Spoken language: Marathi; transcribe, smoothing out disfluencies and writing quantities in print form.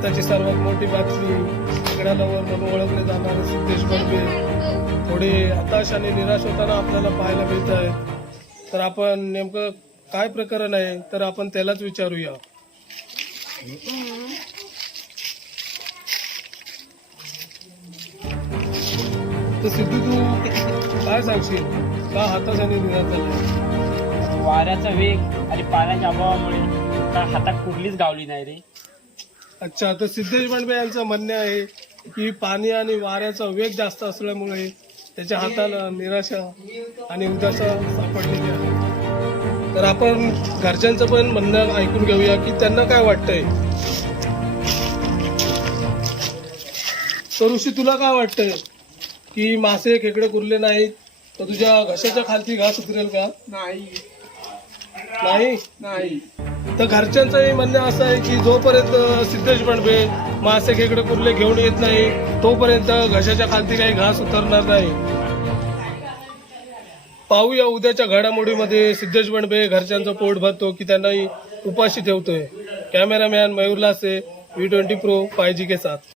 आताची सर्वात मोठी बातमी, सगळ्या लवर म्हणून ओळखले जाणारे सिद्धेश बनबे थोडे हताश आणि निराश होताना आपल्याला पाहायला मिळत आहेत. तर आपण नेमकं काय प्रकरण आहे तर आपण त्यालाच विचारूया. तर सिद्धू, तू काय सांगशील, का हताश आणि निराश झालाय? वाऱ्याचा वेग आणि पाण्याच्या अभावामुळे का हातात कुठलीच गावली नाही रे. अच्छा, तर सिद्धेश बनबे यांचं म्हणणे आहे की पाणी आणि वाऱ्याचा वेग जास्त असल्यामुळे त्याच्या हाताला निराशा आणि उदासा सापडलेली आहे. तर आपण घरच्यांचं पण म्हणणं ऐकून घेऊया की त्यांना काय वाटतंय. तर ऋषी, तुला काय वाटतंय की मासे खेकडे कुरले नाहीत तर तुझ्या घशाच्या खालची घास उतरेल का? नाही नाही. नाही तर घरच्यांचंही म्हणणं असं आहे की जोपर्यंत सिद्धेश बनबे मासे खेकडे कुर्ले घेऊन येत नाही तोपर्यंत घशाच्या खालती काही घास उतरणार नाही. पाहूया उद्याच्या घडामोडीमध्ये सिद्धेश बनबे घरच्यांचं पोट भरतो की त्यांनाही उपाशी ठेवतोय. कॅमेरामॅन मयूर लासे, V20 Pro 5G के साथ.